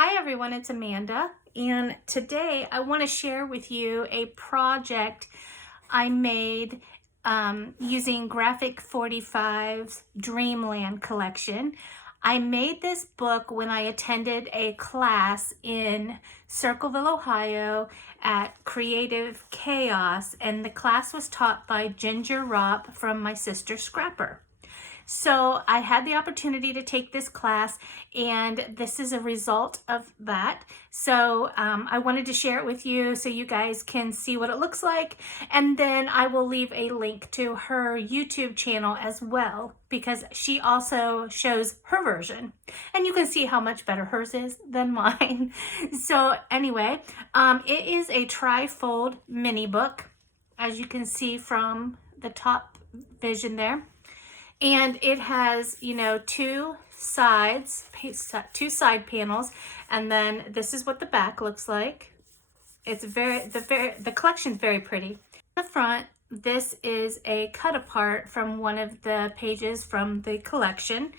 Hi everyone, it's Amanda, and today I want to share with you a project I made using Graphic 45's Dreamland collection. I made this book when I attended a class in Circleville, Ohio at Creative Chaos, and the class was taught by Ginger Ropp from My Sister Scrapper. So I had the opportunity to take this class, and this is a result of that. So I wanted to share it with you so you guys can see what it looks like. And then I will leave a link to her YouTube channel as well, because she also shows her version. And you can see how much better hers is than mine. So anyway, it is a tri-fold mini book, as you can see from the top vision there. And it has, two side panels, and then this is what the back looks like. It's the collection's very pretty. In the front, this is a cut apart from one of the pages from the collection,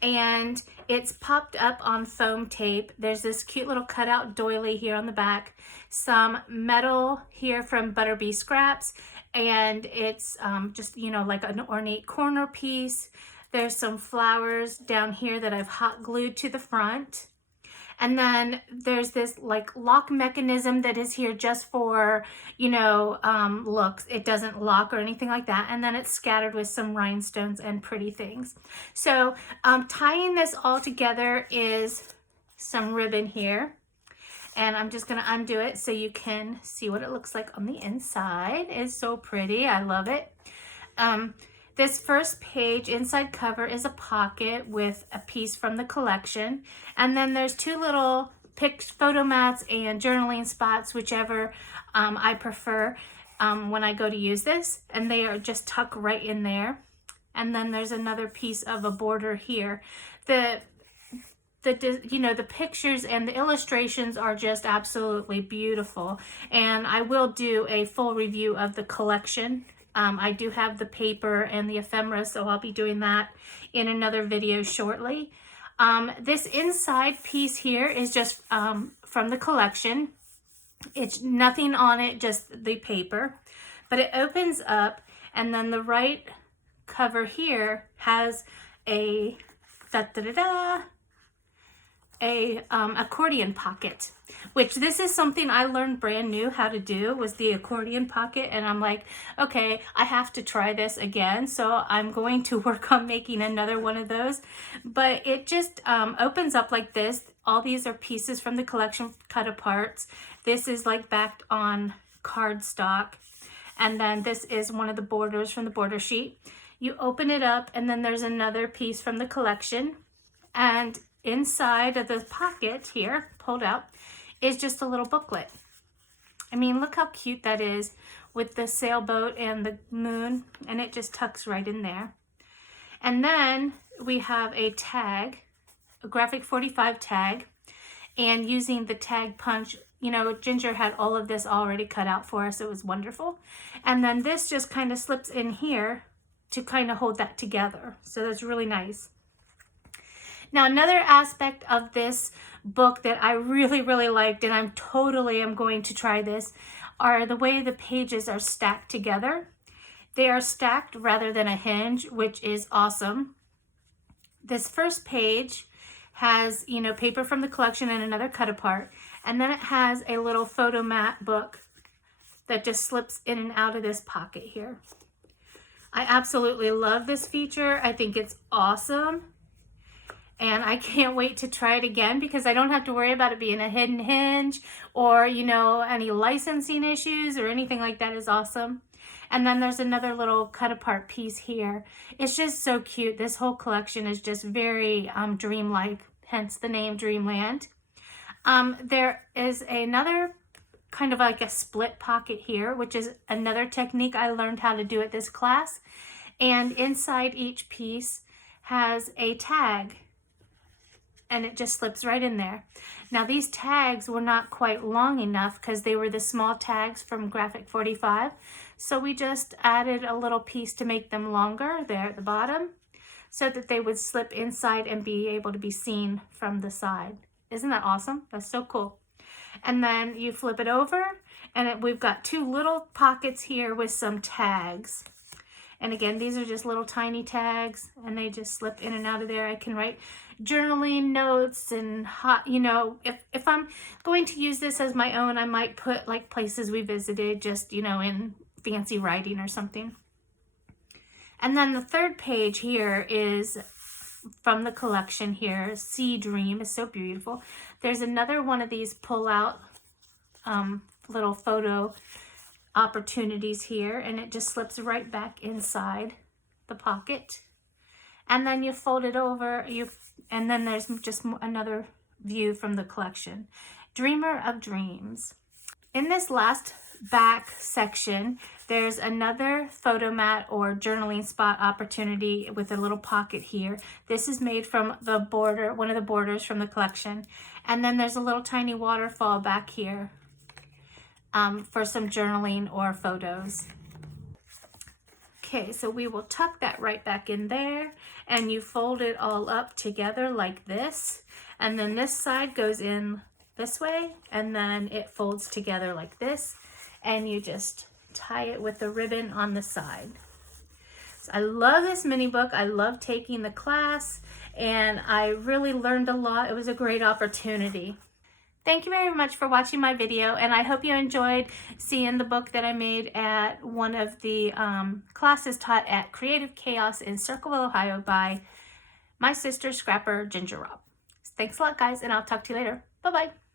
and it's popped up on foam tape. There's this cute little cutout doily here on the back, some metal here from Butterbee Scraps, and it's just, like an ornate corner piece. There's some flowers down here that I've hot glued to the front. And then there's this lock mechanism that is here just for, looks. It doesn't lock or anything like that. And then it's scattered with some rhinestones and pretty things. So tying this all together is some ribbon here. And I'm just going to undo it so you can see what it looks like on the inside. It's so pretty. I love it. This first page, inside cover, is a pocket with a piece from the collection. And then there's two little photo mats and journaling spots, whichever I prefer when I go to use this. And they are just tucked right in there. And then there's another piece of a border here. The pictures and the illustrations are just absolutely beautiful. And I will do a full review of the collection. I do have the paper and the ephemera, so I'll be doing that in another video shortly. This inside piece here is just from the collection. It's nothing on it, just the paper. But it opens up, and then the right cover here has a accordion pocket, which this is something I learned brand new how to do, was the accordion pocket. And I'm like, okay, I have to try this again. So I'm going to work on making another one of those. But it just opens up like this. All these are pieces from the collection cut aparts. This is backed on cardstock. And then this is one of the borders from the border sheet. You open it up, and then there's another piece from the collection. And inside of the pocket here, pulled out, is just a little booklet. I mean, look how cute that is with the sailboat and the moon, and it just tucks right in there. And then we have a tag, a Graphic 45 tag, and using the tag punch, Ginger had all of this already cut out for us. It was wonderful. And then this just kind of slips in here to kind of hold that together. So that's really nice. Now, another aspect of this book that I really, really liked, and I'm going to try this, are the way the pages are stacked together. They are stacked rather than a hinge, which is awesome. This first page has, paper from the collection and another cut apart. And then it has a little photo mat book that just slips in and out of this pocket here. I absolutely love this feature. I think it's awesome. And I can't wait to try it again, because I don't have to worry about it being a hidden hinge or, any licensing issues or anything like that. Is awesome. And then there's another little cut apart piece here. It's just so cute. This whole collection is just very dreamlike, hence the name Dreamland. There is another kind of like a split pocket here, which is another technique I learned how to do at this class. And inside each piece has a tag, and it just slips right in there. Now, these tags were not quite long enough because they were the small tags from Graphic 45. So we just added a little piece to make them longer there at the bottom, so that they would slip inside and be able to be seen from the side. Isn't that awesome? That's so cool. And then you flip it over, and we've got two little pockets here with some tags. And again, these are just little tiny tags, and they just slip in and out of there. I can write journaling notes and you know, if I'm going to use this as my own, I might put like places we visited, just, you know, in fancy writing or something. And then the third page here is from the collection here. Sea Dream is so beautiful. There's another one of these pull out little photo opportunities here, and it just slips right back inside the pocket. And then you fold it over, and then there's just another view from the collection. Dreamer of Dreams. In this last back section, there's another photo mat or journaling spot opportunity with a little pocket here. This is made from the border, one of the borders from the collection. And then there's a little tiny waterfall back here for some journaling or photos. Okay, so we will tuck that right back in there, and you fold it all up together like this. And then this side goes in this way, and then it folds together like this, and you just tie it with the ribbon on the side. So I love this mini book. I love taking the class, and I really learned a lot. It was a great opportunity. Thank you very much for watching my video, and I hope you enjoyed seeing the book that I made at one of the classes taught at Creative Chaos in Circleville, Ohio by my sister Scrapper Ginger Rob. Thanks a lot, guys, and I'll talk to you later. Bye-bye.